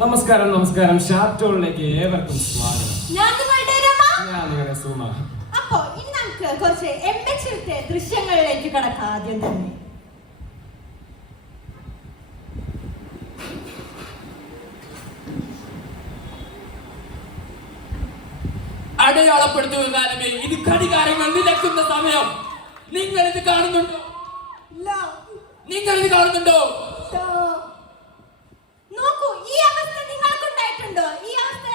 നമസ്കാരം നമസ്കാരം ഷാർട്ടോളിലേക്ക് ഏവർക്കും സ്വാഗതം. ഞാൻ നിങ്ങളുടെ സുമ. അപ്പോ ഇനി നമുക്ക് കുറച്ച് എംബച്ചിലത്തെ ദൃശ്യങ്ങളിലേക്ക് കടക്കാം. ആദ്യം തന്നെ അടയാളപ്പെടുത്തുക കാലമേ, ഇത് ഘടികാരങ്ങൾ നിലക്കുന്ന സമയം. നിങ്ങൾ ഇത് കാണുന്നുണ്ടോ? നിങ്ങൾ ഇത് കാണുന്നുണ്ടോ? നോക്കൂ, ഈ അവസ്ഥ നിങ്ങൾക്കുണ്ടായിട്ടുണ്ടോ? ഈ അവസ്ഥ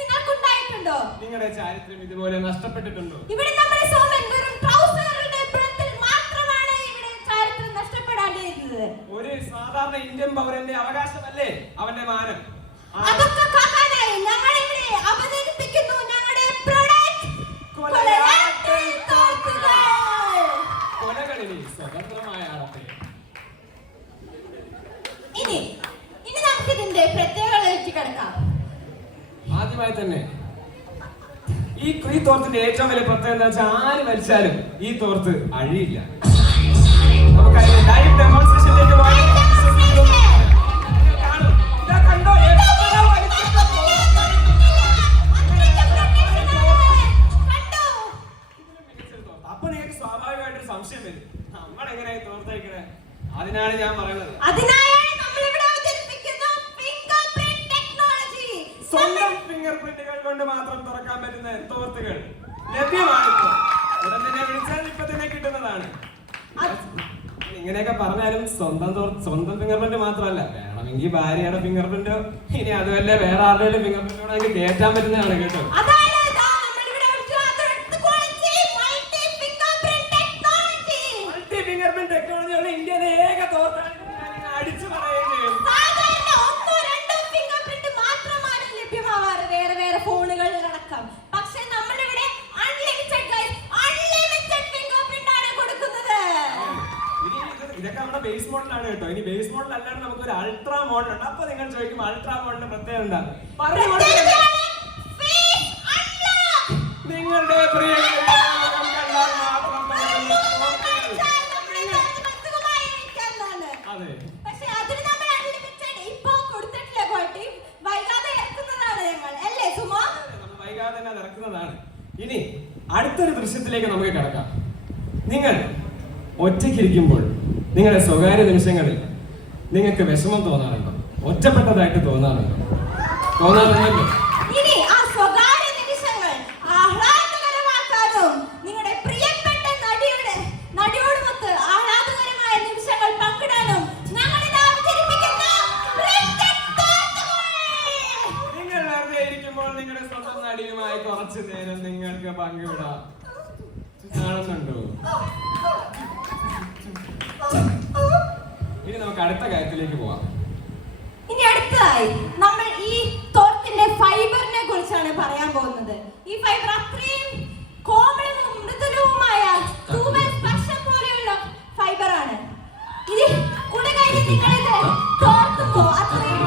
നിങ്ങൾക്കുണ്ടായിട്ടുണ്ടോ? നിങ്ങളുടെ ചാരിത്രം ഇതുപോലെ നഷ്ടപ്പെട്ടിട്ടുണ്ടോ? ഇവിടെ നമ്മുടെ സോമൻ വെറും ട്രൗസറുകളുടെ ബലത്തിൽ മാത്രമാണ് ഇവിടെ ചാരിത്രം നഷ്ടപ്പെടാണ്ടിരുന്നത്. ഒരു സാധാരണ ഇന്ത്യൻ പൗരന്റെ അവകാശമല്ലേ അവന്റെ മാനം? അതൊക്കെ കാക്കാനായി ഞങ്ങൾ ഇവിടെ അവതരിപ്പിക്കുന്നു ഞങ്ങളുടെ പ്രൊഡക്റ്റ് കൊലയാട്ടൽ തോർത്തുകൾ. കൊലകളിൽ സ്വതന്ത്രമായ ആളത്തെ. ഇനി നമുക്ക് ഇതിന്റെ പ്രത്യേകതകളിലേക്ക് കിടക്കാം. ആദ്യമായി തന്നെ ഈ തോർത്തിന്റെ ഏറ്റവും വലിയ പ്രത്യേകത എന്താ വെച്ചാൽ ആര് വലിച്ചാലും ഈ തോർത്ത് അഴിയില്ല. നമുക്ക് അതിന്റെ ലൈവ് ഡെമോൺസ്ട്രേഷനിലേക്ക് പോകാം. അപ്പൊ നിങ്ങൾക്ക് സ്വാഭാവികമായിട്ടൊരു സംശയം വരും, നമ്മൾ എങ്ങനെയായി തോർത്തയക്കണേ? അതിനാണ് ഞാൻ പറയുന്നത്. സ്വന്തം ഫിംഗർ പ്രിന്റുകൾ കൊണ്ട് മാത്രം തുറക്കാൻ പറ്റുന്ന തോർത്തുകൾ ലഭ്യമാണ്. ഉടൻ തന്നെ വിളിച്ചാൽ ഇപ്പൊ തന്നെ കിട്ടുന്നതാണ്. ഇങ്ങനെയൊക്കെ പറഞ്ഞാലും സ്വന്തം ഫിംഗർ പ്രിന്റ് മാത്രമല്ല, വേണമെങ്കിൽ ഭാര്യയുടെ ഫിംഗർ പ്രിന്റോ ഇനി അതുമല്ല വേറെ ആരുടെയും ഫിംഗർ പ്രിന്റോടെ എനിക്ക് കയറ്റാൻ പറ്റുന്നതാണ് കേട്ടോ. മൾട്ടി ഫിംഗർ പ്രിന്റ് ടെക്നോളജിയുള്ള ഇന്ത്യയിലെ ഏക തോർത്താണ് അടിച്ചു പറയുകയും ചെയ്യും. ഇതൊക്കെ നമ്മുടെ ബേസ് മോഡലാണ് കേട്ടോ. ഇനി ബേസ് മോഡൽ അല്ലാണ്ട് നമുക്ക് ഒരു അൾട്രാ മോഡൽ ഉണ്ട്. അപ്പൊ നിങ്ങൾ ചോദിക്കും അൾട്രാ മോഡലിന്റെ പ്രത്യേകത എന്താ? നിങ്ങളുടെ പ്രിയ വൈകാതെ തന്നെ ഇറക്കുന്നതാണ്. ഇനി അടുത്തൊരു ദൃശ്യത്തിലേക്ക് നമുക്ക് കിടക്കാം. നിങ്ങൾ ഒറ്റയ്ക്കിരിക്കുമ്പോൾ നിങ്ങളുടെ സ്വകാര്യ നിമിഷങ്ങളിൽ നിങ്ങൾക്ക് വിഷമം തോന്നാറുണ്ടോ? ഒറ്റപ്പെട്ടതായിട്ട് തോന്നാറുണ്ടോ? തോന്നാറുണ്ടല്ലോ. നിങ്ങൾ വെറുതെ ഇരിക്കുമ്പോൾ നിങ്ങളുടെ സ്വന്തം നടിയുമായി കുറച്ചു നേരം നിങ്ങൾക്ക് പങ്കിടാം. കാണുന്നുണ്ടോ? ഇനി നമുക്ക് അടുത്ത കാര്യത്തിലേക്ക് പോവാം. ഇനി അടുത്തതായി നമ്മൾ ഈ തോർത്തിന്റെ ഫൈബറിനെ കുറിച്ചാണ് പറയാൻ പോകുന്നത്. ഈ ഫൈബർ അത്രയും കോമളവും മൃദുലവുമായ തൂവൽ സ്പർശം പോലെയുള്ള ഫൈബറാണ്. ഇത് കൂടെ കഴിഞ്ഞ് നിങ്ങളിത് തോർത്തുമ്പോ അത്രയും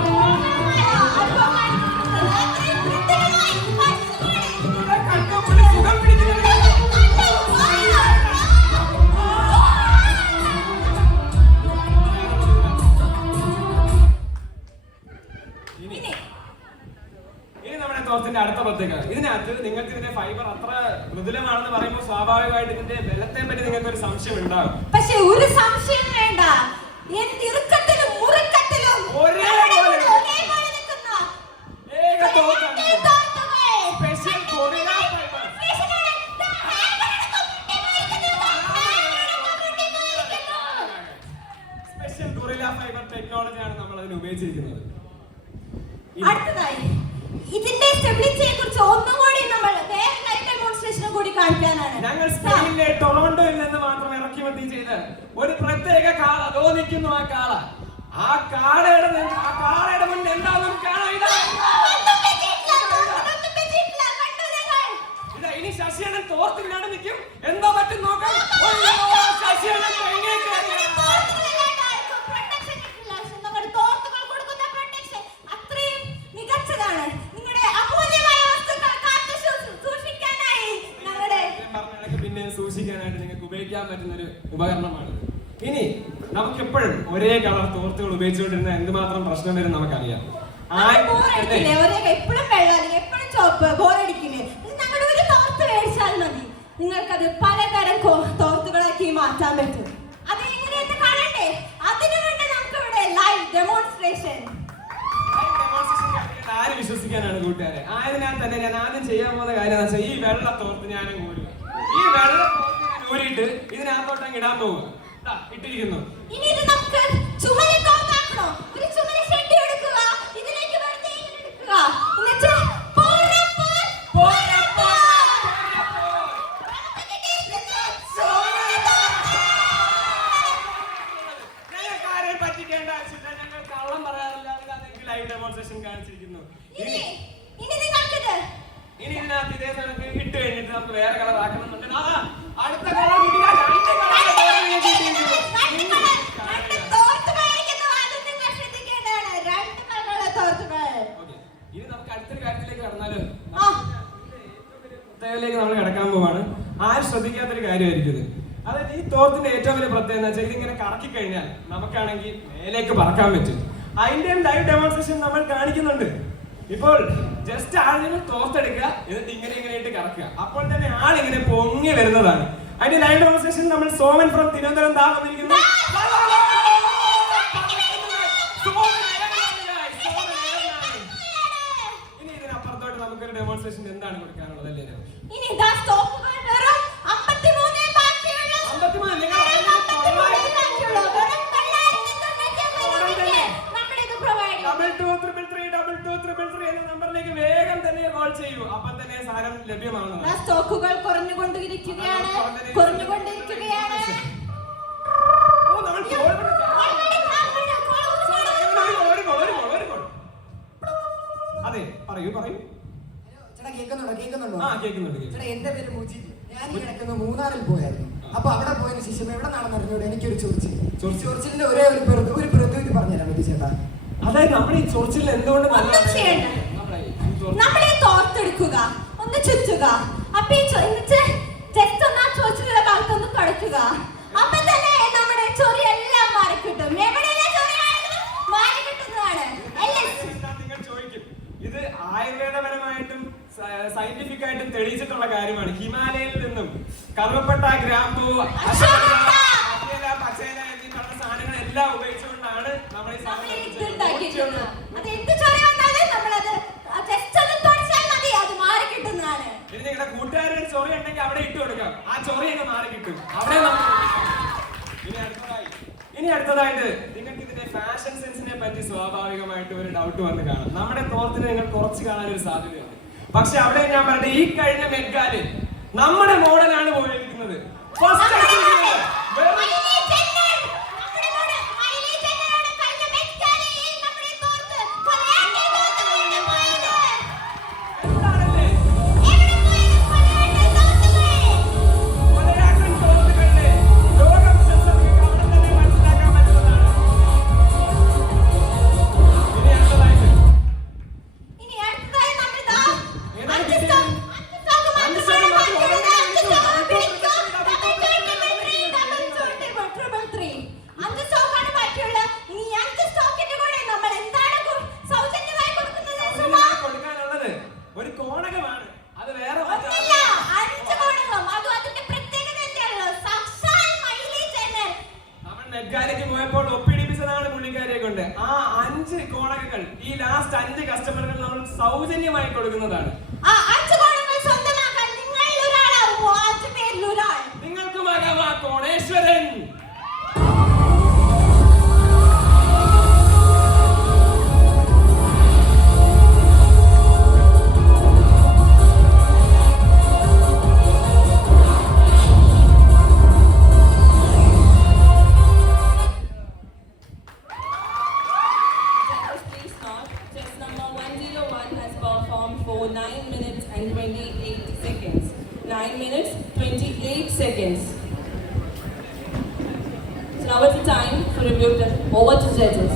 തോർത്തിന്റെ അടുത്ത പ്രത്യേകത, ഇതിനകത്ത് നിങ്ങൾക്ക് ഇതിന്റെ ഫൈബർ അത്ര മൃദുലമാണെന്ന് പറയുമ്പോൾ സ്വാഭാവികമായിട്ട് ഇതിന്റെ ബലത്തെ പറ്റി നിങ്ങൾക്ക് ഒരു സംശയം ഉണ്ടാകും. പക്ഷെ ഒരു സംശയം വേണ്ട, ഇറുക്കത്തിലും മുറുക്കത്തിലും ഒരേപോലെ നിൽക്കുന്ന ഏക തോർത്താണ് special Korea fibre. Special Korea fibre ടെക്നോളജിയാണ് നമ്മൾ അതിന് ഉപയോഗിച്ചിരിക്കുന്നത്. അടുത്തതായി ഇതിന്റെ സ്റ്റെബിലിറ്റിയെ കുറിച്ച് ഒന്നുകൂടി നമ്മൾ വേറെ ലൈവ് ഡെമോൺസ്ട്രേഷൻ കൂടി കാണിക്കാനാണ്. ഞങ്ങൾ സ്പെയിനിലെ ടൊറോണ്ടോയിൽ നിന്ന് മാത്രം ഇറക്കുമതി ചെയ്ത് ഒരു പ്രത്യേക കാള തോന്നിക്കുന്നു. ആ കാളയുടെ മുന്നിൽ എന്താണെന്ന് കാണാം. ഇതാ ഇനി ശശിയണ്ണൻ തോർത്തില്ലാണ്ട് നിൽക്കും. എന്താ പറ്റും നോക്കാം. ശശിയണ്ണൻ സൂക്ഷിക്കാനായിട്ട് നിങ്ങൾക്ക് ഉപയോഗിക്കാൻ പറ്റുന്ന ഒരു ഉപകരണമാണ്. ഇനി നമുക്കെപ്പോഴും ഒരേ കളർ തോർത്തുകൾ ഉപയോഗിച്ചുകൊണ്ടിരുന്ന എന്തുമാത്രം പ്രശ്നം വരും നമുക്കറിയാം. ബോറടിക്കില്ലേ? ഒരേ എപ്പോഴും വെള്ളം അല്ലെങ്കിൽ എപ്പോഴും ചോപ്പ് ബോറടിക്കില്ലേ? ഞങ്ങളുടെ ഒരു തോർത്ത് മേടിച്ചാൽ മതി, നിങ്ങൾക്കത് പലതരം തോർത്തുകളാക്കി മാറ്റാൻ പറ്റും. അത് എങ്ങനെയെന്ന് കാണണ്ടേ? അതിനു വേണ്ടി നമുക്ക് ഇവിടെ ലൈവ് ഡെമോൺസ്ട്രേഷൻ. ആര് വിശ്വസിക്കാനാണ് കൂട്ടുകാരെ? ആയതിനാൽ തന്നെ ഞാൻ ആദ്യം ചെയ്യാൻ പോകുന്ന കാര്യം എന്ന് വെച്ചാൽ ഈ വെള്ള തോർത്ത് ഞാനും ഊരുക. ഈ വെള്ള തോർത്ത് ഞാൻ ഊരിയിട്ട് ഇതിനകത്തോട്ടങ്ങ് ഇടാൻ പോവുക. ഇട്ടിരിക്കുന്നു. ഇനി ഇത് നമുക്ക് ചുമലിൽ തോർത്താക്കണോ? ഒരു ചുമലിൽ ഷെഡ് എടുക്കുക, ഇതിലേക്ക് വെറുതെ ഇങ്ങനെ എടുക്കുക, എന്നിട്ട് കാണിച്ചിരിക്കുന്നു. ഇനി നിങ്ങൾക്കിത് ഇനി ഇതിനകത്ത് ഇതേ കണക്ക് ഇട്ട് കഴിഞ്ഞിട്ട് നമുക്ക് വേറെ കളർ ആക്കണമെന്നുണ്ടെങ്കിൽ അടുത്ത കളർ ഇനി നമുക്ക് അടുത്തൊരു കാര്യത്തിലേക്ക് കടന്നാലോ? പ്രത്യേകതയിലേക്ക് നമ്മൾ കിടക്കാൻ പോവാണ്. ആരും ശ്രദ്ധിക്കാത്തൊരു കാര്യമായിരിക്കും. അതായത് ഈ തോർത്തിന്റെ ഏറ്റവും വലിയ പ്രത്യേകത എന്ന് വെച്ചാൽ ഇതിങ്ങനെ കറക്കി കഴിഞ്ഞാൽ നമുക്കാണെങ്കിൽ മേലേക്ക് പറക്കാൻ പറ്റും. അതിന്റെ ലൈവ് ഡെമോൺസ്ട്രേഷൻ നമ്മൾ കാണിക്കുന്നുണ്ട്. ഇപ്പോൾ ജസ്റ്റ് ആളിന് തോർത്തെടുക്കുക, എന്നിട്ട് ഇങ്ങനെയായിട്ട് കറക്കുക. അപ്പോൾ തന്നെ ആളിങ്ങനെ പൊങ്ങി വരുന്നതാണ്. അതിന്റെ ലൈവ് ഡെമോൺസ്ട്രേഷൻ നമ്മൾ സോമൻ ഫ്രം തിരുവനന്തപുരം വന്നിരിക്കുന്നു. ഇനി ഇതിനപ്പുറത്തോട്ട് നമുക്കൊരു ഡെമോൺസ്ട്രേഷൻ എന്താണ് കൊടുക്കാനുള്ളത് അല്ലേ? നമ്പറിലേക്ക് വേഗം തന്നെ കോൾ ചെയ്യൂ. അപ്പം തന്നെ സാധനം ലഭ്യമാകുന്നതാണ്. സ്റ്റോക്കുകൾ കുറഞ്ഞുകൊണ്ടിരിക്കുകയാണ്. അതെ, പറയൂ. കേൾക്കുന്നുണ്ടോ? ആ, കേൾക്കുന്നുണ്ട്. ചേട്ടാ, എന്റെ പേര് മുജീബ്. ഞാൻ ഈ കിടക്കുന്ന മൂന്നാറിൽ പോയായിരുന്നു. അപ്പൊ അവിടെ പോയതിനു ശേഷം എവിടെ നടന്നു അറിഞ്ഞോട് എനിക്കൊരു ചൊറിച്ചിലിന്റെ ഒരേ ഒരു പ്രതിവിധി പറഞ്ഞുതരാൻ പറ്റി ചേട്ടാ. അതായത് നമ്മൾ ഈ ചൊറിച്ചിൽ എന്തുകൊണ്ട് നമ്മളീ തോർത്തെടുക്കുക, ഒന്ന് ചുറ്റുക, അപ്പൊ ഈ ജസ്റ്റ് ഒന്ന് ആ ചൊറിച്ചിലുള്ള ഭാഗത്തൊന്ന് തുടയ്ക്കുക. അപ്പൊ തന്നെ നമ്മുടെ ചൊറി എല്ലാം മാറിക്കിട്ടും. എവിടെയെല്ലാം ചൊറിയാണെങ്കിലും മാറിക്കിട്ടുന്നതാണ്. നിങ്ങൾ ചോദിക്കും, ഇത് ആയുർവേദപരമായിട്ടും സയന്റിഫിക് ആയിട്ടും തെളിയിച്ചിട്ടുള്ള കാര്യമാണ്. ഹിമാലയയിൽ നിന്നും കറുവപ്പട്ട, ഗ്രാമ്പൂ, പച്ചേല എന്നീ പറഞ്ഞ സാധനങ്ങളെല്ലാം ഉപയോഗിച്ചുകൊണ്ടാണ് നമ്മൾ ഈ സാധനം. ഇനി നിങ്ങളുടെ കൂട്ടുകാരുടെ ചൊറി ഉണ്ടെങ്കിൽ അവിടെ ഇട്ട് കൊടുക്കാം. ആ ചൊറി അങ്ങ് മാറി കിട്ടും. അവിടെ ഇനി അടുത്തതായിട്ട് നിങ്ങൾക്ക് ഇതിന്റെ ഫാഷൻ സെൻസിനെ പറ്റി സ്വാഭാവികമായിട്ട് ഒരു ഡൗട്ട് വന്ന് കാണും. നമ്മുടെ തോർത്തിന് നിങ്ങൾ കുറച്ച് കാണാൻ ഒരു സാധ്യതയുണ്ട്. പക്ഷെ അവിടെ ഞാൻ പറഞ്ഞത് ഈ കഴിഞ്ഞ മെഗ്ഗാല് നമ്മുടെ മോഡലാണ് പോയിരിക്കുന്നത്. ഒരു കോണകമാണ് അത്. വേറെ നമ്മൾ മെഗ്ഗാലേക്ക് പോയപ്പോൾ ഒപ്പിടിപ്പിച്ചതാണ് പുള്ളിക്കാരിയെ കൊണ്ട്. ആ 5 കോണകങ്ങൾ ഈ ലാസ്റ്റ് 5 കസ്റ്റമറുകൾ നമ്മൾ സൗജന്യമായി കൊടുക്കുന്നതാണ്. നിങ്ങൾക്കുമാകാം ആ കോണേശ്വരൻ. For 9 minutes and 28 seconds. 9 minutes, 28 seconds. So now it's the time for review. Over to judges.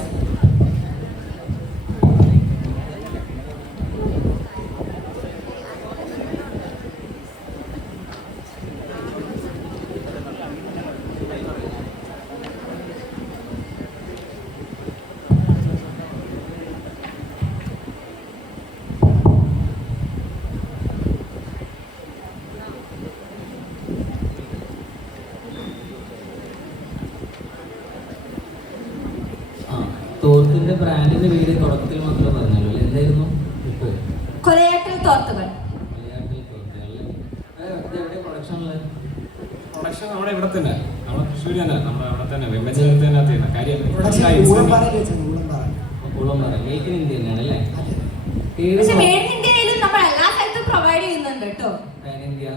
തോർത്തിന്റെ ബ്രാൻഡിന്റെ പേര് തുടക്കത്തിൽ മാത്രമേ പറഞ്ഞല്ലോ അല്ലേ? എന്തായിരുന്നു ഇപ്പോ? കൊലയാട്ടൽ തോർത്തുകൾ. മലയാളത്തിൽ തോർത്തുകൾ അല്ലേ? എവിടെ പ്രൊഡക്ഷൻ ഉള്ളത്? പ്രൊഡക്ഷൻ നമ്മുടെ ഇവിടെ തന്നെ, നമ്മുടെ തൃശ്ശൂർ തന്നെ, നമ്മുടെ അവിടെ തന്നെ വെമ്മച്ചേർത്ത് തന്നെ ചെയ്യുന്ന കാര്യം. കുളമ്പറ മേക്ക് ഇൻ ഇന്ത്യ തന്നെയാണ് അല്ലേ? പക്ഷെ മേഡ് ഇൻ ഇന്ത്യയിലും നമ്മൾ എല്ലാ സ്ഥലത്തും പ്രൊവൈഡ് ചെയ്യുന്നുണ്ട് കേട്ടോ. പാൻ ഇന്ത്യ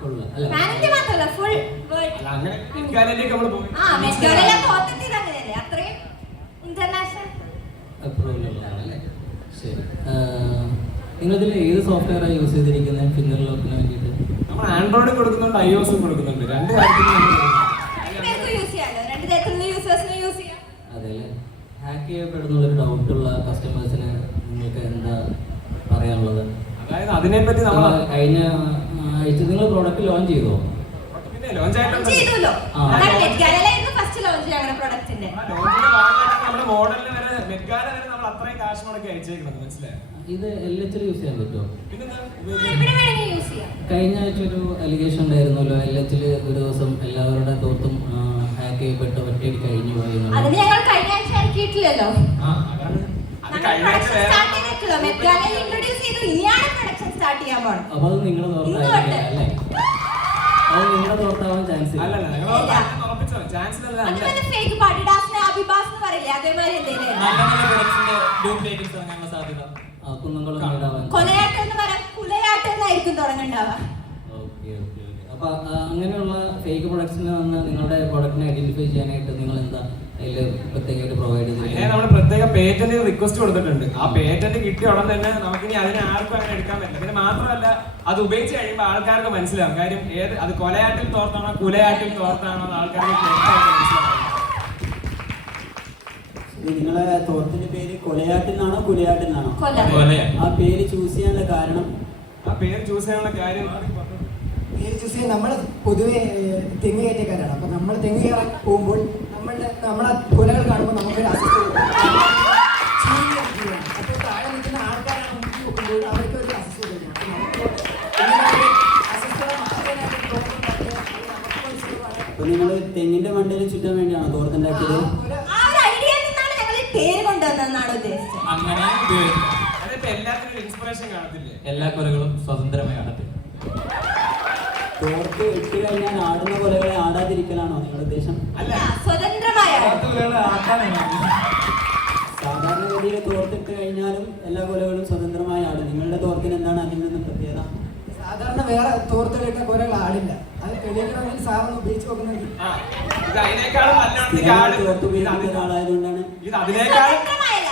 ഫുൾ അല്ല? പാൻ ഇന്ത്യ മാത്രമല്ല, ഫുൾ വേൾഡ്. അല്ല, അങ്ങനെ മെറ്റ്ഗാലയിലേക്ക് നമ്മൾ പോയി. ആ മെറ്റ്ഗാലയിലെ തോർത്തിന്റെ അങ്ങനെയല്ലേ, അത്രയും ഇന്റർനാഷണൽ അപ്രൂവൽ ഉള്ളതാണ് അല്ലേ? ശരി. നിങ്ങളിതിൽ ഏത് സോഫ്റ്റ്വെയറാണ് യൂസ് ചെയ്തിരിക്കുന്നത് ഫിംഗർ ലോക്കിന് വേണ്ടിയിട്ട്? നമ്മൾ ആൻഡ്രോയിഡ് കൊടുക്കുന്നുണ്ട്, iOS കൊടുക്കുന്നുണ്ട്. രണ്ട് കാര്യത്തിലും യൂസ് ചെയ്യാലോ, രണ്ട് തരത്തിലുള്ള യൂസേഴ്സിന് യൂസ് ചെയ്യാം. അതെ അല്ലേ? ഹാക്ക് ചെയ്യപ്പെടുന്നുള്ളൊരു ഡൗട്ടുള്ള കസ്റ്റമേഴ്സിന് നിങ്ങൾക്ക് എന്താ പറയാനുള്ളത്? അതായത് അതിനെപ്പറ്റി നമ്മൾ കഴിഞ്ഞ ആഴ്ച നിങ്ങൾ പ്രോഡക്റ്റ് ലോഞ്ച് ചെയ്തോ? പിന്നെ ലോഞ്ച് ആയിട്ടുണ്ട്. ചെയ്തല്ലോ. ആ. അതാണ് മെറ്റ്ഗാലയിലായിരുന്നു ഫസ്റ്റ് ലോഞ്ച് ഞങ്ങളുടെ പ്രൊഡക്റ്റിന്റെ. ലോഞ്ചിന്റെ ഭാഗമായിട്ട് നമ്മുടെ മോഡലിന് വരെ മെറ്റ്ഗാല വരെ നമ്മൾ അത്രയും കാശ് മുടക്കി അയച്ചേക്കുന്നത്, മനസ്സിലായോ? ഇത് LHL യൂസ് ചെയ്യാൻ പറ്റുമോ? പിന്നെന്താ ഇവിടെ വേണമെങ്കിൽ യൂസ് ചെയ്യാം. കഴിഞ്ഞ ആഴ്ച ഒരു അലിഗേഷൻ ഉണ്ടായിരുന്നല്ലോ, LHL ഒരു ദിവസം എല്ലാവരുടെ തോർത്തും ഹാക്ക് ചെയ്യപ്പെട്ട് ഒറ്റയടി കഴിഞ്ഞു പോയി എന്നുള്ളത്. അതിന് ഞങ്ങൾ കഴിഞ്ഞ ആഴ്ച ഇറക്കിയിട്ടില്ലല്ലോ. അതാണ് അത് ഞങ്ങൾ കഴിഞ്ഞ ആഴ്ച പ്രൊഡക്ഷൻ വേറെ സ്റ്റാർട്ട് ചെയ്തിട്ടില്ല. മെറ്റ്ഗാലയിൽ ഇൻട്രൊഡ്യൂസ് ചെയ്തു, ഇനിയാണ് പ്രൊഡക്ഷൻ സ്റ്റാർട്ട് ചെയ്യാൻ പോണം. അപ്പൊ അത് നിങ്ങളുടെ തോർത്തായിരിക്കില്ല അല്ലേ? അത് നിങ്ങളുടെ തോർത്താവാൻ ചാൻസ് ഇല്ല. അല്ലല്ല, ഞങ്ങൾ ഉറപ്പിച്ചോ ചാൻസ് അല്ല. അതുപോലെ ഫേക്ക് അഡിഡാസിന് അബിബാസ് എന്ന് പറയില്ലേ, അതേമാതിരി എന്തെങ്കിലും കുന്നുകളും നേടാവാൻ. കൊലയാട്ടം എന്ന് പറയാൻ കുലയാട്ടം എന്നായിരിക്കും തുടങ്ങണ്ടാവുക. Okay okay okay. അപ്പൊ അങ്ങനെയുള്ള ഫേക്ക് പ്രൊഡക്ട്സിന് വന്ന് നിങ്ങളുടെ പ്രൊഡക്റ്റിനെ ഐഡന്റിഫൈ ചെയ്യാനായിട്ട് നിങ്ങൾ എന്താ അതിൽ പ്രത്യേകമായിട്ട് പ്രൊവൈഡ് അതിനെ ചെയ്തിരിക്കുന്നത്? നമ്മൾ പ്രത്യേക പേറ്റന്റ് റിക്വസ്റ്റ് കൊടുത്തിട്ടുണ്ട്. ആ പേറ്റന്റ് കിട്ടിയ ഉടൻ തന്നെ നമുക്കിനി അതിനെ ആർക്കും അങ്ങനെ എടുക്കാൻ പറ്റില്ല. പിന്നെ മാത്രമല്ല അത് ഉപയോഗിച്ച് കഴിയുമ്പോൾ ആൾക്കാർക്ക് മനസ്സിലാവും കാര്യം ഏത് അത് കൊലയാട്ടിൽ തോർത്താണോ കുലയാട്ടിൽ തോർത്താണോ എന്ന് ആൾക്കാർക്ക് മനസ്സിലാവും. നിങ്ങളെ തോർത്തിന്റെ പേര് കൊലയാട്ടിനാണോ കുലയാട്ടിനാണോ? കൊല. ആ പേര് ചൂസ് ചെയ്യാനുള്ള കാരണം? ആ പേര് ചൂസ് ചെയ്യാനുള്ള കാര്യം പേര് ചൂസ് ചെയ്യാൻ നമ്മൾ പൊതുവെ തെങ്ങ് കയറ്റക്കാരാണ്. അപ്പൊ നമ്മൾ തെങ്ങ് കയറാൻ പോകുമ്പോൾ നമ്മളെ കൊലകൾ കാണുമ്പോൾ നമുക്കൊരു അസ്വസ്ഥത. അപ്പോൾ താഴെ നിൽക്കുന്ന ആൾക്കാരാണ് മുന്നിൽ നോക്കുമ്പോൾ അവർക്ക് ഒരു അസ്വസ്ഥത വരും. അപ്പോൾ നമുക്ക് അസ്വസ്ഥത മാറ്റാനായിട്ട് തോന്നുന്നുണ്ട്. അപ്പൊ നിങ്ങൾ തെങ്ങിന്റെ മണ്ടയിൽ ചുറ്റാൻ വേണ്ടിയാണോ തോർത്തുണ്ടാക്കിയത്? ആ ഒരു ഐഡിയയിൽ നിന്നാണ് ഞങ്ങൾ ഈ പേര് കൊണ്ടുവന്നതെന്നാണ് ഉദ്ദേശിച്ചത്. അങ്ങനെ ഉപയോഗിക്കും. അതിപ്പോ എല്ലാത്തിനും ഒരു ഇൻസ്പിറേഷൻ കാണത്തില്ലേ? എല്ലാ കൊലകളും സ്വതന്ത്രമായി നടത്തി. തോർത്ത് ഇട്ട് കഴിഞ്ഞാൽ ആടുന്ന കൊലകളെ ആടാതിരിക്കലാണോ നിങ്ങളുടെ ഉദ്ദേശം? അല്ല, സ്വതന്ത്രമായ സാധാരണഗതിയിൽ തോർത്തിട്ട് കഴിഞ്ഞാലും എല്ലാ കൊലകളും സ്വതന്ത്രമായി ആടും. നിങ്ങളുടെ തോർത്തിന് എന്താണ് അതിൽ നിന്ന് പ്രത്യേകത? സാധാരണ വേറെ തോർത്തിലിട്ട കൊലകൾ ആടില്ല. അത് തെളിയിക്കണമെങ്കിൽ സാറിന് ഉപയോഗിച്ച് നോക്കുന്നെങ്കിൽ ഇത് അതിനേക്കാളും നല്ലോണം ആട്. തോർത്ത് ഉപയോഗിക്കുന്ന ഒരാളായതുകൊണ്ടാണ്. ഇത് അതിനേക്കാളും സ്വതന്ത്രമായല്ല,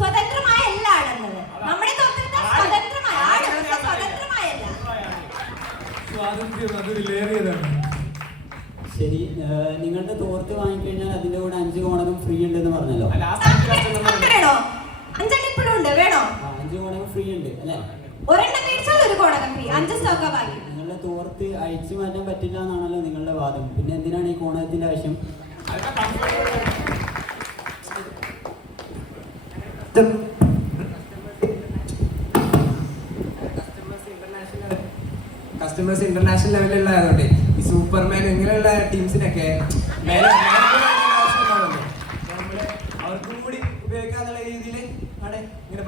സ്വതന്ത്രമായല്ല ആടുന്നത്. നമ്മുടെ തോർത്തിട്ട് സ്വതന്ത്രമായ ആട്, പക്ഷെ സ്വതന്ത്രമായല്ല. ശരി, നിങ്ങളുടെ തോർത്ത് വാങ്ങിക്കഴിഞ്ഞാൽ അതിന്റെ കൂടെ 5 കോണകം ഫ്രീ ഉണ്ടെന്ന് പറഞ്ഞല്ലോ. വേണോ? 5 ഇപ്പോഴും ഉണ്ട്, വേണോ? 5 കോണകം ഫ്രീ ഉണ്ട് അല്ലേ? ഒരെണ്ണം മേടിച്ചാൽ ഒരു കോണകം ഫ്രീ, 5 സ്റ്റോക്കാ ബാക്കി. നിങ്ങളുടെ തോർത്ത് അഴിച്ചു മാറ്റാൻ പറ്റില്ല എന്നാണല്ലോ നിങ്ങളുടെ വാദം. പിന്നെ എന്തിനാണ് ഈ കോണകത്തിന്റെ ആവശ്യം? കസ്റ്റമേഴ്സ് ഇന്റർനാഷണൽ ലെവലിലുള്ളതായതുകൊണ്ട് ഈ സൂപ്പർമാൻ ഇങ്ങനെയുള്ള ടീംസിനൊക്കെ അവർക്കും കൂടി ഉപയോഗിക്കാന്നുള്ള രീതിയിൽ ആണ് ഇങ്ങനെ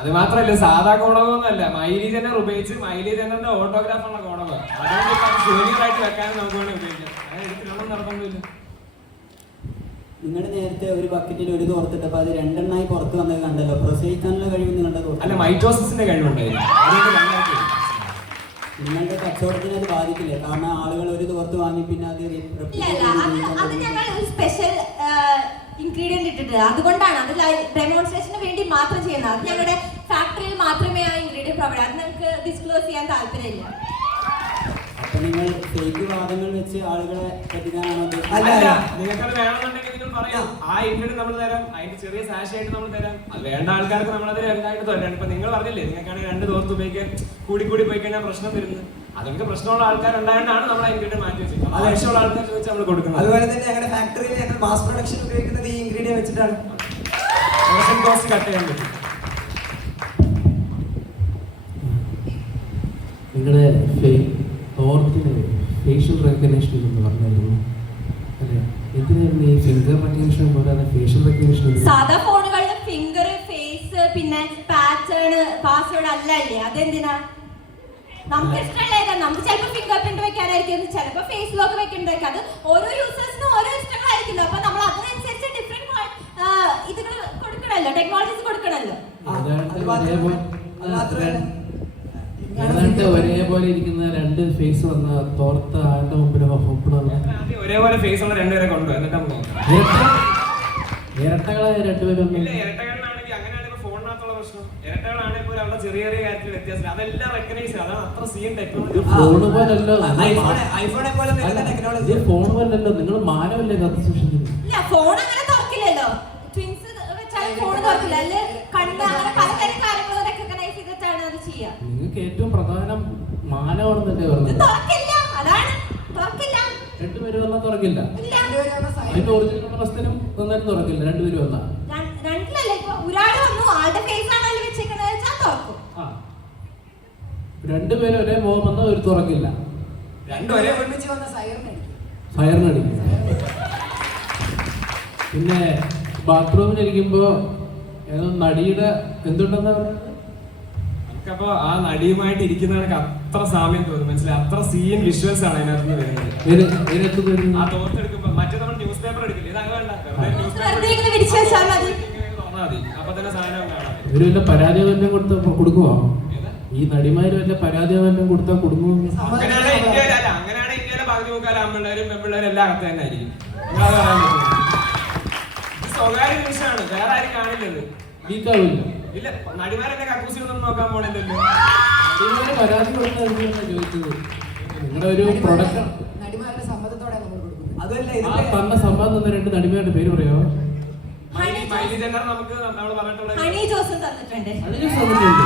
അത് മാത്രല്ല, സാധാ കോണകമൊന്നുമല്ല, മൈലി ജനർ ഉപയോഗിച്ച് മൈലി ജനറിന്റെ ഓട്ടോഗ്രാഫ് ഉള്ള കോണകം. അതുകൊണ്ട് ജൂനിയർ ആയിട്ട് വെക്കാനും നമുക്ക് വേണ്ടി ഉപയോഗിക്കാം. അങ്ങനെ എടുത്തിട്ടൊന്നും നടക്കൊന്നുമില്ല. നിങ്ങൾ നേരത്തെ ഒരു ബക്കറ്റിൽ ഒരു തോർത്തിട്ടപ്പോൾ അത് 2 എണ്ണമായി പുറത്ത് വന്നത് കണ്ടല്ലോ. പ്രസവിക്കാനുള്ള കഴിവ് നിങ്ങളുടെ തോർത്ത് അല്ല, മൈറ്റോസിന്റെ കഴിവുണ്ടായിരുന്നു. അതുകൊണ്ട് രണ്ടായിട്ട് നിങ്ങളുടെ കച്ചവടത്തിന് അത് ബാധിക്കില്ലേ? കാരണം ആളുകൾ ഒരു തോർത്ത് വാങ്ങി പിന്നെ അത് അത് ഞങ്ങൾ ഒരു സ്പെഷ്യൽ ഇൻഗ്രീഡിയന്റ് ഇട്ടിട്ടുണ്ട്. അതുകൊണ്ടാണ് അത് ഡെമോൺസ്ട്രേഷന് വേണ്ടി മാത്രം ചെയ്യുന്നത്. അത് ഞങ്ങളുടെ ഫാക്ടറിയിൽ മാത്രമേ ആ ഇൻഗ്രീഡിയന്റ് പ്രൊവൈഡ്. അത് നിങ്ങൾക്ക് ഡിസ്ക്ലോസ് ചെയ്യാൻ താല്പര്യമില്ല. അപ്പൊ നിങ്ങൾ ഫേക്ക് വാദങ്ങൾ വെച്ച് ആളുകളെ പറ്റിക്കാനാണോ ഉദ്ദേശിച്ചത്? അല്ല, നിങ്ങൾക്കത് വേണമെന്നുണ്ടെങ്കിൽ നിങ്ങൾ പറയാം. ആ ഇൻഗ്രീഡിയന്റ് നമ്മൾ തരാം, അതിന്റെ ചെറിയ സാഷയായിട്ട് നമ്മൾ തരാം. അത് വേണ്ട ആൾക്കാർക്ക് നമ്മളത് രണ്ടായിട്ട് തരാം. ഇപ്പൊ നിങ്ങൾ പറഞ്ഞില്ലേ, നിങ്ങൾക്കാണെങ്കിൽ 2 തോർത്ത് ഉപയോഗിക്കാൻ കൂടി പോയി കഴിഞ്ഞാൽ പ്രശ്നം വരുന്നത്. അതൊക്കെ പ്രശ്നമുള്ള ആൾക്കാരുണ്ടായിട്ടാണ് നമ്മൾ ആ ഇൻഗ്രീഡിയന്റ് മാറ്റി വെച്ചത്. ആവശ്യമുള്ള ആൾക്കാർ ചോദിച്ചാൽ നമ്മൾ കൊടുക്കുന്നത്. അതുപോലെ തന്നെ ഞങ്ങളുടെ ഫാക്ടറിയിൽ ഞങ്ങൾ മാസ് പ്രൊഡക്ഷൻ ഉപയോഗിക്കുന്നത് ഈ ഇൻഗ്രീഡിയന്റ് വെച്ചിട്ടാണ്. കോസ്റ്റ് കട്ട് ചെയ്യാൻ പറ്റും. നിങ്ങളുടെ തോർത്തിന് ഫേഷ്യൽ റെക്കഗ്നേഷൻ എന്ന് പറഞ്ഞായിരുന്നു. എന്തിനായിരുന്നു ഈ ഫിംഗർ റെക്കഗ്നിഷൻ പോലെ ഫേഷ്യൽ റെക്കഗ്നിഷൻ? സാധാ ഫോണുകളിൽ ഫിംഗർ, ഫേസ്, പിന്നെ പാറ്റേൺ, പാസ്വേഡ് അല്ല ഇല്ലേ? അതെന്തിനാ? നമുക്ക് ഇഷ്ടമുള്ള നമുക്ക് ചിലപ്പോൾ ഫിംഗർ പ്രിന്റ് വെക്കാനായിരിക്കും, ചിലപ്പോൾ ഫേസ് ലോക്ക് വെക്കേണ്ടതായിരിക്കും. അത് ഓരോ യൂസേഴ്സിനും ഓരോ ഇഷ്ടങ്ങളായിരിക്കുമല്ലോ. അപ്പൊ നമ്മൾ അതിനനുസരിച്ച് ഡിഫറെന്റ് ഇതുകൾ കൊടുക്കണല്ലോ, ടെക്നോളജീസ് കൊടുക്കണല്ലോ. ഏതാണ്ട് ഒരേപോലെ ഇരിക്കുന്ന രണ്ട് ഫേസ് വന്ന തോർത്ത ആളുടെ മുമ്പിൽ ഒരേപോലെ ഫേസ് ഉള്ള രണ്ടുപേരെ കൊണ്ടുപോയി എന്നിട്ട് ഇരട്ടകളായ രണ്ടുപേരും ഇരട്ടകളിലാണെങ്കിൽ അങ്ങനെയാണ് ഫോണിനകത്തുള്ള പ്രശ്നം. ഇരട്ടകളാണെങ്കിൽ പോലും അവിടെ ചെറിയ ചെറിയ കാര്യത്തിൽ വ്യത്യാസം, അതെല്ലാം റെക്കഗ്നൈസ് ചെയ്യും. അതാണ് അത്ര സീൻ ടെക്നോളജി. ഫോൺ പോലല്ലോ, ഐഫോണെ പോലെ വരുന്ന ടെക്നോളജി. ഫോൺ പോലല്ലോ, നിങ്ങൾ മാനവല്ലേ കത്ത് സൂക്ഷിക്കുന്നത്? ഇല്ല, ഫോൺ അങ്ങനെ തുറക്കില്ലല്ലോ. ട്വിൻസ് വെച്ചാൽ ഫോൺ തുറക്കില്ല. അല്ലെ കണ്ട് അങ്ങനെ പലതരം കാര്യങ്ങൾ റെക്കഗ്നൈസ് ചെയ്തിട്ടാണ് അത് ചെയ്യുക. നിങ്ങൾക്ക് ഏറ്റവും പ്രധാനം മാനവാണെന്നല്ലേ ഇത് പറഞ്ഞത്? തുറക്കില്ല, അതാണ് തുറക്കില്ല. രണ്ടുപേരും വന്നാൽ തുറക്കില്ല. ഇല്ല, അതിന്റെ ഒറിജിനൽ അവസ്ഥനും വന്നാലും തുറക്കില്ല. രണ്ടുപേരും വന്നാ രണ്ടിലല്ലേ. ഇപ്പൊ ഒരാള് വന്നു, ആളുടെ ഫേസ് ആണ് അതിൽ വെച്ചേക്കുന്നത് വെച്ചാൽ തുറക്കും. രണ്ടുപേരും ഒരേ മുഖം വന്നാൽ ഒരു തുറക്കില്ല. രണ്ടുപേരെ ഒരുമിച്ച് വന്ന സൈറനടിക്കും. ഫയറിനടിക്കും. പിന്നെ ബാത്റൂമിലിരിക്കുമ്പോ ഏതോ നടിയുടെ എന്തുണ്ടെന്നാ പറയുന്നത്? നമുക്കപ്പോ ആ നടിയുമായിട്ട് ഇരിക്കുന്നവർക്ക് അത്ര സാമ്യം തോന്നും, മനസ്സിലായി? അത്ര സീൻ വിഷ്വൽസ് ആണ് അതിനകത്ത് വരുന്നത്. ആ തോർത്തെടുക്കുമ്പോ മറ്റേ നമ്മൾ ന്യൂസ് പേപ്പർ എടുക്കില്ല, ഇത് അങ്ങനെ വെറുതെ ഇങ്ങനെ വിരിച്ചു വെച്ചാൽ മതി. തോന്നാ മതി, അപ്പൊ തന്നെ സാധനം കാണാം. ഇവര് വല്ല പരാതി വല്ലതും കൊടുക്കുവോ? ഈ നടിമാര് വല്ല പരാതി വല്ലതും കൊടുത്താൽ കൊടുക്കുമോ? അങ്ങനെയാണ് ഇന്ത്യയിലെ പകുതി മുക്കാലും ആൺപിള്ളേരും പെൺപിള്ളേരും എല്ലാം അകത്ത് തന്നെ ആയിരിക്കും. സ്വകാര്യ നിമിഷമാണ്, വേറെ ആരും കാണില്ലത്. ലീക്കാവില്ല. ഇല്ല, നടിമാരെന്നെ കക്കൂസിലൊന്നും നോക്കാൻ പോണില്ലല്ലോ. നടിമാര് പരാതി കൊടുത്താൽ ചോദിച്ചത് നിങ്ങളുടെ ഒരു പ്രൊഡക്റ്റ് നടിമാരുടെ സമ്മതത്തോടെ നമ്മൾ കൊടുക്കുന്നത്. അതല്ല ആ തന്ന സമ്മാനം തന്ന രണ്ട് നടിമാരുടെ പേര് പറയോ? മൈലി ജെന്നർ നമുക്ക് നമ്മൾ പറഞ്ഞിട്ടുള്ള ഹണി ജോസും തന്നിട്ടുണ്ട്. അതിന് സമ്മതമുണ്ട്.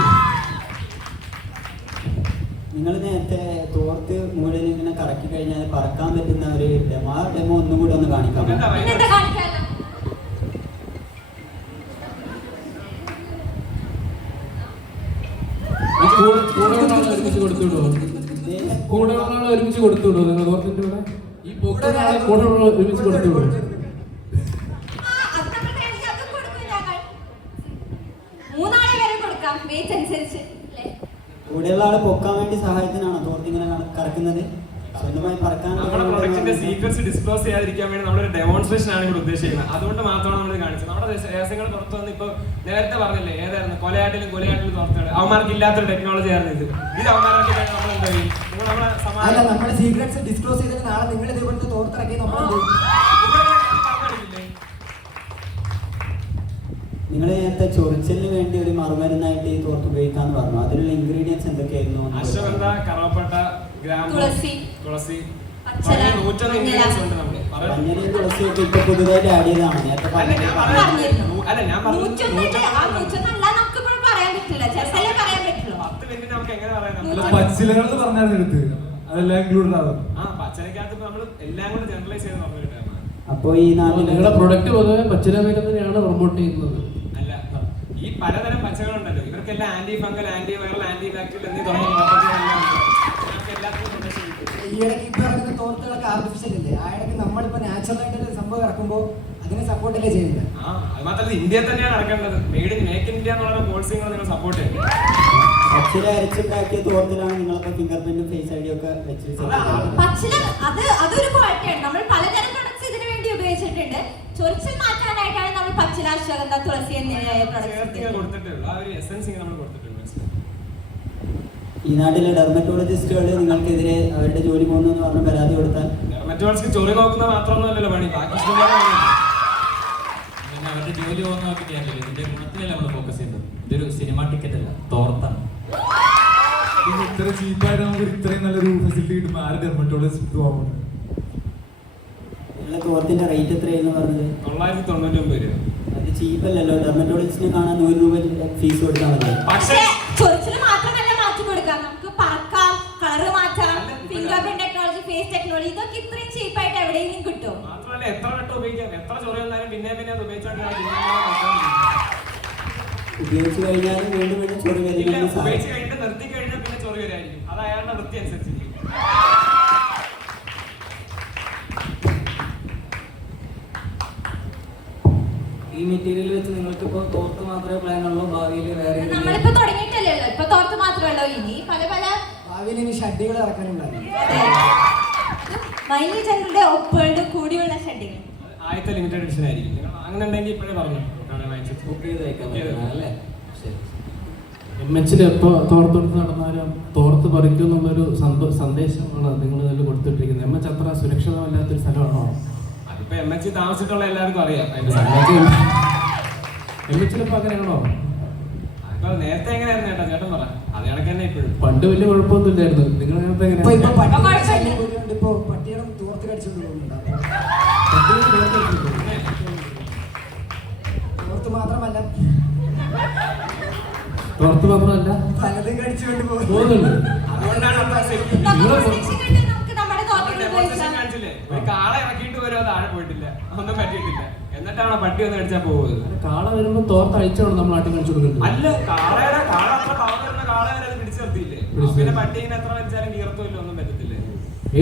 നിങ്ങൾ നേരത്തെ തോർത്ത് മുകളിൽ ഇങ്ങനെ കറക്കി കഴിഞ്ഞാൽ പറക്കാൻ പറ്റുന്ന ഒരു ഡെമോ, ആ ഡെമോ ഒന്നും കൂടി ഒന്ന് കാണിക്കാം. പിന്നെന്താ കാണിക്കാലോ? ഒരുമിച്ച് കൊടുത്തുവിടുവോ? കൂടെ ഉള്ള ആളെ ഒരുമിച്ച് കൊടുത്തുവിടുവോ? നിങ്ങൾ തോർത്തിന്റെ കൂടെ ഈ പൊക്കുന്ന ആളെ കൂടെ ഉള്ള ഒരുമിച്ച് കൊടുത്തുവിടുവോ? മൂന്നാളെ വരെ കൊടുക്കാം, വെയിറ്റ് അനുസരിച്ച്. കൂടെയുള്ള ആളെ പൊക്കാൻ വേണ്ടി സഹായത്തിനാണോ തോർത്ത് ഇങ്ങനെ കറക്കുന്നത്? സ്വന്തമായി പറക്കാൻ നമ്മുടെ പ്രൊഡക്റ്റിന്റെ സീക്രറ്റ്സ് ഡിസ്ക്ലോസ് ചെയ്യാതിരിക്കാൻ വേണ്ടി നമ്മളൊരു ഡെമോൺസ്ട്രേഷൻ ആണ് ഇവിടെ ഉദ്ദേശിക്കുന്നത്. അതുകൊണ്ട് മാത്രമാണ് നമ്മൾ കാണിച്ചത്. നമ്മുടെ രഹസ്യങ്ങൾ പുറത്തു വന്ന് ഇപ്പൊ നേരത്തെ പറഞ്ഞില്ലേ, ഏതായിരുന്നു കൊലയാട്ടിലും തുറത്തുകൾ അവന്മാർക്ക് ഇല്ലാത്തൊരു ടെക്നോളജി ആയിരുന്നു ഇത്. അവന്മാർക്ക് നമ്മൾ എന്താ അല്ല, നമ്മുടെ സീക്രറ്റ്സ് ഡിസ്ക്ലോസ് ചെയ്തിട്ട് നാളെ നിങ്ങൾ ഇതുപോലത്തെ തോർത്തിറക്കി നിങ്ങൾ നേരത്തെ ചൊറിച്ചലിന് വേണ്ടി ഒരു മറുമരുന്നായിട്ട് ഈ തോർത്ത് ഉപയോഗിക്കാന്ന് പറഞ്ഞു. അതിലുള്ള ഇൻഗ്രീഡിയൻസ് എന്തൊക്കെയായിരുന്നു? അശ്വഗന്ധ, കറുവപ്പട്ട, ഗ്രാമ്പു, തുളസി, പഞ്ഞലിയും തുളസിയൊക്കെ ഇപ്പൊ പുതുതായിട്ട് ആഡ് ചെയ്തതാണ്. നേരത്തെ പച്ചിലകൾ പറഞ്ഞായിരുന്നു എടുത്ത്, അതെല്ലാം ഇൻക്ലൂഡഡ് ആവും. പച്ചലക്കകത്ത് നമ്മൾ എല്ലാം കൂടെ ജനറലൈസ് ചെയ്ത് പറഞ്ഞിട്ടാണ്. അപ്പൊ ഈ നിങ്ങളുടെ പ്രൊഡക്റ്റ് പൊതുവെ പച്ചില മരുന്നിനെയാണ് പ്രൊമോട്ട് ചെയ്യുന്നത്. അല്ല, ഈ പലതരം പച്ചകളുണ്ടല്ലോ, ഇവർക്കെല്ലാം anti fungal, anti viral, anti bacterial എന്നീ ഈയിടയ്ക്ക് ഇപ്പൊ ഇറങ്ങുന്ന തോർത്തുകളൊക്കെ ആർട്ടിഫിഷ്യൽ ഇല്ലേ? ആ ഇടയ്ക്ക് നമ്മളിപ്പോ നാച്ചുറൽ ആയിട്ട് സംഭവം ഇറക്കുമ്പോൾ അതിനെ സപ്പോർട്ടല്ലേ ചെയ്യുന്നത്? അത് മാത്രമല്ല, ഇന്ത്യയിൽ തന്നെയാണ് നടക്കേണ്ടത്. മേക്ക് ഇൻ ഇന്ത്യ എന്നുള്ള പോളിസികൾ നിങ്ങൾ സപ്പോർട്ട് ചെയ്യും. പച്ചില അരച്ചുണ്ടാക്കിയ തോർത്തിലാണ് നിങ്ങളൊക്കെ ഫിംഗർ പ്രിന്റും ഫേസ് ഐ ഡി ഒക്കെ പച്ചില അതൊരു ക്വാളിറ്റിയാണ്. നമ്മൾ പലതരം പ്രൊഡക്ട്സ് ഇതിനു വേണ്ടി ഉപയോഗിച്ചിട്ടുണ്ട്. ചൊറിച്ചിൽ മാറ്റാനായിട്ടാണ് നമ്മൾ പച്ചില, അശ്വഗന്ധ, തുളസി എന്നിവയായ പ്രൊഡക്ട്സ് കൊടുത്തിട്ടുള്ളൂ. ആ ഒരു എസൻസ് നമ്മൾ കൊടുത്തിട്ടുണ്ട്. ഈ നാട്ടിലെ ഡെർമറ്റോളജിസ്റ്റുകൾ നിങ്ങൾക്കെതിരെ അവരുടെ ജോലി പോകുന്നു എന്ന് പറഞ്ഞ പരാതി കൊടുത്താൽ ഡെർമറ്റോളജിസ്റ്റ് ചൊറി നോക്കുന്ന മാത്രമൊന്നുമല്ലല്ലോ പണി, ബാക്കി അവരുടെ ജോലി പോകുന്ന നോക്കിയിട്ടില്ല. ഇതിന്റെ ഗുണത്തിലല്ല നമ്മൾ ഫോക്കസ് ചെയ്യുന്നത്. ഇതൊരു സിനിമ ടിക്കറ്റ് അല്ല, തോർത്താണ്. ഇത്ര ചീപ്പായിട്ട് നമുക്ക് ഇത്രയും നല്ലൊരു ഫെസിലിറ്റി കിട്ടുമ്പോൾ ആര് ഡെർമറ്റോളജിസ്റ്റ് പോകുന്നത്? തോർത്തിന്റെ റേറ്റ് എത്രയായിരുന്നു പറഞ്ഞത്? 999 രൂപ. അത് ചീപ്പല്ലല്ലോ. ഡെർമറ്റോളജിസ്റ്റിനെ കാണാൻ 100 രൂപ ഫീസ് കൊടുത്താൽ മതി. പക്ഷേ ചൊറിച്ചിൽ മാത്രമല്ല മാറ്റി കൊടുക്കാം, നമുക്ക് പറക്കാം, കളർ മാറ്റാം, finger print technology, face technology, ഇതൊക്കെ ഇത്രയും ചീപ്പായിട്ട് എവിടെയെങ്കിലും കിട്ടും. മാത്രമല്ല, എത്ര വട്ടം ഉപയോഗിക്കാം, എത്ര ചൊറി വന്നാലും പിന്നെ അത് ഉപയോഗിച്ച് കഴിഞ്ഞാലും വീണ്ടും വീണ്ടും ചൊറി വരുന്ന ഉപയോഗിച്ച് കഴിഞ്ഞിട്ട് നിർത്തി കഴിഞ്ഞാൽ പിന്നെ ചൊറി വരായിരിക്കും. അത് അയാളുടെ വൃത്തി അനുസരിച്ചിരിക്കും. ഈ മെറ്റീരിയൽ വെച്ച് നിങ്ങൾക്ക് ഇപ്പോൾ തോർത്ത് മാത്രമേ പ്ലാൻ ഉള്ളൂ, ഭാവിയിൽ വേറെ നമ്മളിപ്പോ തുടങ്ങിയിട്ടല്ലേ ഉള്ളൂ, ഇപ്പൊ തോർത്ത് മാത്രമല്ലോ, ഇനി പല പല ഭാവിയിൽ ഇനി ഷഡ്ഡികൾ ഇറക്കാനുണ്ടായിരുന്നു. മൈനീജങ്ങളുടെ ഒപ്പുകളുടെ കൂടിയുള്ള ഷെഡിങ് ആദ്യത്തെ ലിമിറ്റഡ് എഡിഷൻ ആയിരിക്കും. നിങ്ങൾ വാങ്ങുന്നുണ്ടെങ്കിൽ ഇപ്പോഴേ പറഞ്ഞു ബുക്ക് ചെയ്ത് വയ്ക്കാൻ പറ്റുന്ന അല്ലേ? ശരി. MH എപ്പോൾ തോർത്തെടുത്ത് നടന്നാലും തോർത്ത് പറിക്കും എന്നുള്ളൊരു സന്ദേശമാണ് നിങ്ങൾ ഇതിൽ കൊടുത്തിട്ടിരിക്കുന്നത്. MH അത്ര സുരക്ഷിതമല്ലാത്തൊരു സ്ഥലമാണോ? അതിപ്പോ MH താമസിച്ചിട്ടുള്ള എല്ലാവർക്കും അറിയാം. MHയിലിപ്പോൾ അങ്ങനെയാണോ? അപ്പൊ നേരത്തെ എങ്ങനെയായിരുന്നു ചേട്ടാ? ചേട്ടൻ പറ. അത് കണക്ക് തന്നെ ഇപ്പോഴും. പണ്ട് വലിയ കുഴപ്പമൊന്നുമില്ലായിരുന്നു. നിങ്ങൾ നേരത്തെ ഇപ്പൊ എങ്ങനെയാണ്? പട്ടിയുടെ ശല്യം കൂടിയുണ്ട്. ഇപ്പൊ പട്ടിയുടെ തോർത്ത് കടിച്ചുകൊണ്ട് പോകുന്നുണ്ട്. തോർത്ത് മാത്രമല്ല തോർത്ത് മാത്രമല്ല പലതും കടിച്ചുകൊണ്ട് പോകുന്നുണ്ട്. അതുകൊണ്ടാണ് നമ്മൾ safety. നമുക്ക് നമ്മുടെ നമ്മൾ തോർത്തിൽ demonstration കാണിച്ചില്ലേ? ഒരു കാള ഇറക്കിയിട്ട് പോലും അത് താഴെ പോയിട്ടില്ല, ഒന്നും പറ്റിയിട്ടില്ല. എന്നിട്ടാണ് പട്ടി ഒന്ന് അടിച്ചാൽ പോകുന്നത്. കാള വരുമ്പോ തോർത്ത് അഴിച്ചാണ് നമ്മൾ ആട്ടി കാണിച്ചു കൊടുക്കുന്നത്. അല്ല, കാള അത്ര പവർ വരുന്ന കാള വരെ അത് പിടിച്ചു നിർത്തിയില്ലേ? പിന്നെ പട്ടീനെ എത്ര വെച്ചാലും കീർത്തുമില്ല, ഒന്നും പറ്റത്തില്ലേ.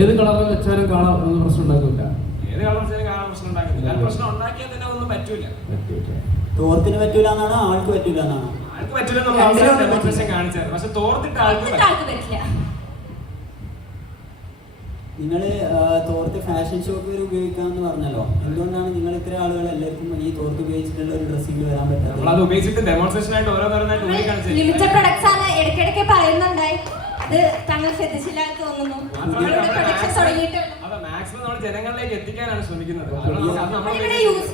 ഏത് കളറിൽ വെച്ചാലും കാള ഒന്നും പ്രശ്നം ഉണ്ടാക്കില്ല. ഏത് കളർ വെച്ചാലും കാള പ്രശ്നം ഉണ്ടാക്കുന്നില്ല. ആ പ്രശ്നം ഉണ്ടാക്കിയാൽ തന്നെ ഒന്നും പറ്റൂല. തോർത്തിന് പറ്റൂല എന്നാണോ ആൾക്ക് പറ്റൂല എന്നാണോ? ആൾക്ക് പറ്റൂല നമ്മൾ ഡെമോൺസ്ട്രേഷൻ കാണിച്ചത്. പക്ഷെ തോർത്തിട്ട് ആൾക്ക് പറ്റില്ല. നിങ്ങൾ തോർത്ത് ഫാഷൻ ഷോക്ക് വരെ ഉപയോഗിക്കാമെന്ന് പറഞ്ഞല്ലോ. എന്തുകൊണ്ടാണ് നിങ്ങൾ ഇത്ര ആളുകൾ എല്ലാവർക്കും ഈ തോർത്ത് ഉപയോഗിച്ചിട്ടുള്ള ഒരു ഡ്രസ്സിംഗ് വരാൻ പറ്റാത്തത്? നമ്മളത് ഉപയോഗിച്ചിട്ട് ഡെമോൺസ്ട്രേഷൻ ആയിട്ട് ഓരോന്നോരോന്നായിട്ട് ഉള്ളിൽ കാണിച്ചത്. ലിമിറ്റഡ് പ്രൊഡക്ട്സ് ആണ് ഇടയ്ക്കിടയ്ക്ക് പറയുന്നുണ്ടായി. അത് താങ്കൾ ശ്രദ്ധിച്ചില്ല തോന്നുന്നു. പ്രൊഡക്ഷൻ തുടങ്ങിയിട്ട് അതെ, മാക്സിമം നമ്മൾ ജനങ്ങളിലേക്ക് എത്തിക്കാനാണ് ശ്രമിക്കുന്നത്. ഇവിടെ യൂസ്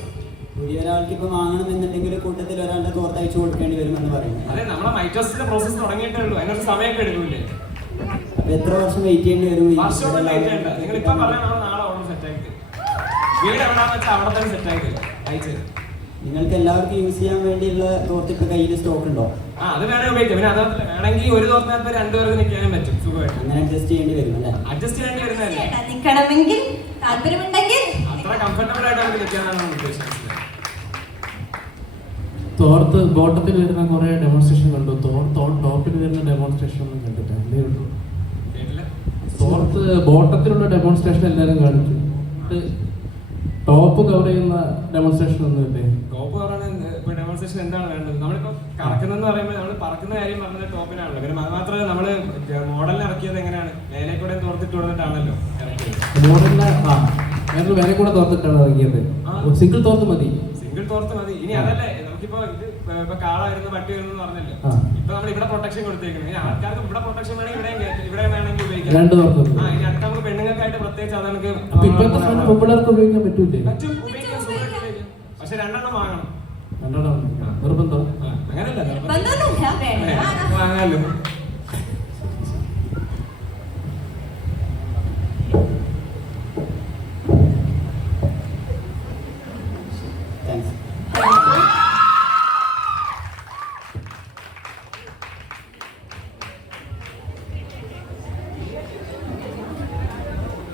പുതിയ ഒരാൾക്ക് ഇപ്പൊ വാങ്ങണമെന്നുണ്ടെങ്കിൽ കൂട്ടത്തിൽ ഒരാളുടെ തോർത്ത് അയച്ചു കൊടുക്കേണ്ടി വരുമെന്ന് പറയുന്നത്. അതെ, നമ്മളെ മൈറ്റോസിന്റെ പ്രോസസ് തുടങ്ങിയിട്ടേ ഉള്ളൂ. അതിനൊരു സമയമൊക്കെ എടുക്കൂലേ? അപ്പൊ എത്ര വർഷം വെയിറ്റ് ചെയ്യേണ്ടി വരും? വർഷമൊന്നും ലേറ്റ് ചെയ്യണ്ട. നിങ്ങൾ ഇപ്പൊ പറഞ്ഞാൽ നമ്മൾ നാളെ ഓർഡർ സെറ്റ് ആക്കി വീട് എവിടെയാണെന്ന് വെച്ചാൽ അവിടെ തന്നെ സെറ്റ് ആക്കി അയച്ചത്. നിങ്ങൾക്ക് എല്ലാവർക്കും യൂസ് ചെയ്യാൻ വേണ്ടിയുള്ള തോർത്ത് ഇപ്പൊ കയ്യിൽ സ്റ്റോക്ക് ഉണ്ടോ? അത് വേണമെങ്കിൽ ഉപയോഗിക്കാം. പിന്നെ അത് വേണമെങ്കിൽ ഒരു തോർത്തിനകത്ത് രണ്ടുപേർക്ക് നിൽക്കാനും പറ്റും സുഖമായിട്ട്. അങ്ങനെ അഡ്ജസ്റ്റ് ചെയ്യേണ്ടി വരും അല്ലേ? അഡ്ജസ്റ്റ് ചെയ്യേണ്ടി വരുന്നതല്ലേ? നിൽക്കണമെങ്കിൽ താല്പര്യമുണ്ടെങ്കിൽ അത്ര കംഫർട്ടബിൾ ആയിട്ട് നമുക്ക് നിൽക്കാനാണ് നമ്മൾ ഉദ്ദേശിച്ചത്. തോർത്ത് ബോട്ടത്തിൽ വരുന്ന കുറെ ഡെമോൺസ്ട്രേഷൻ കണ്ടു. ടോപ്പിൽ വരുന്ന ഡെമോൺസ്ട്രേഷൻ ഒന്നും കണ്ടിട്ടില്ല. കേട്ടില്ല? തോർത്ത് ബോട്ടത്തിലുള്ള ഡെമോൺസ്ട്രേഷൻ എല്ലാവരും കാണിച്ചു. ടോപ്പ് കവർ ചെയ്യുന്ന ഡെമോൺസ്ട്രേഷൻ ഒന്നും ഇല്ലേ? ടോപ്പ് പറയുന്നത് ഇപ്പൊ ഡെമോൺസ്ട്രേഷൻ എന്താണ് വേണ്ടത്? നമ്മളിപ്പോ കറക്കുന്നെന്ന് പറയുമ്പോൾ നമ്മൾ പറക്കുന്ന കാര്യം പറഞ്ഞത് ടോപ്പിനാണല്ലോ. പിന്നെ അത് മാത്രമല്ല നമ്മള് മോഡലിന് ഇറക്കിയത് എങ്ങനെയാണ്? മേലെ കൂടെ തോർത്തിട്ട് കൊടുത്തിട്ടാണല്ലോ ഇറക്കിയത്. മോഡലിന് ഞങ്ങൾ വേറെ കൂടെ തോർത്തിട്ടാണ് ഇറങ്ങിയത്. സിംഗിൾ തോർത്ത് മതി. സിംഗിൾ തോർത്ത് മതി. ഇനി അതല്ലേ നമുക്കിപ്പോ ഇത് ഇപ്പൊ കാള വരുന്ന പട്ടി വരുന്ന പറഞ്ഞല്ലോ. ഇപ്പൊ നമ്മൾ ഇവിടെ പ്രൊട്ടക്ഷൻ കൊടുത്തേക്കുന്നത്. ഇനി ആൾക്കാർക്ക് ഇവിടെ പ്രൊട്ടക്ഷൻ വേണമെങ്കിൽ ഇവിടെ വേണമെങ്കിൽ ഉപയോഗിക്കാം. രണ്ട് തോർത്ത്. ഇനി അടുത്ത നമുക്ക് പെണ്ണുങ്ങൾക്കായിട്ട് പ്രത്യേകിച്ച് അത് നമുക്ക് അപ്പൊ ഇപ്പോഴത്തെ സാധനം പെൺപിള്ളേർക്ക് ഉപയോഗിക്കാൻ പറ്റൂലേ? പറ്റും, ഉപയോഗിക്കാം, സുഖമായിട്ട് ഉപയോഗിക്കാം. പക്ഷെ രണ്ടെണ്ണം വാങ്ങണം. രണ്ടെണ്ണം നിർബന്ധം. അങ്ങനല്ല, ബന്ധമൊന്നുമില്ല, വേണ്ട. വാങ്ങാലോ.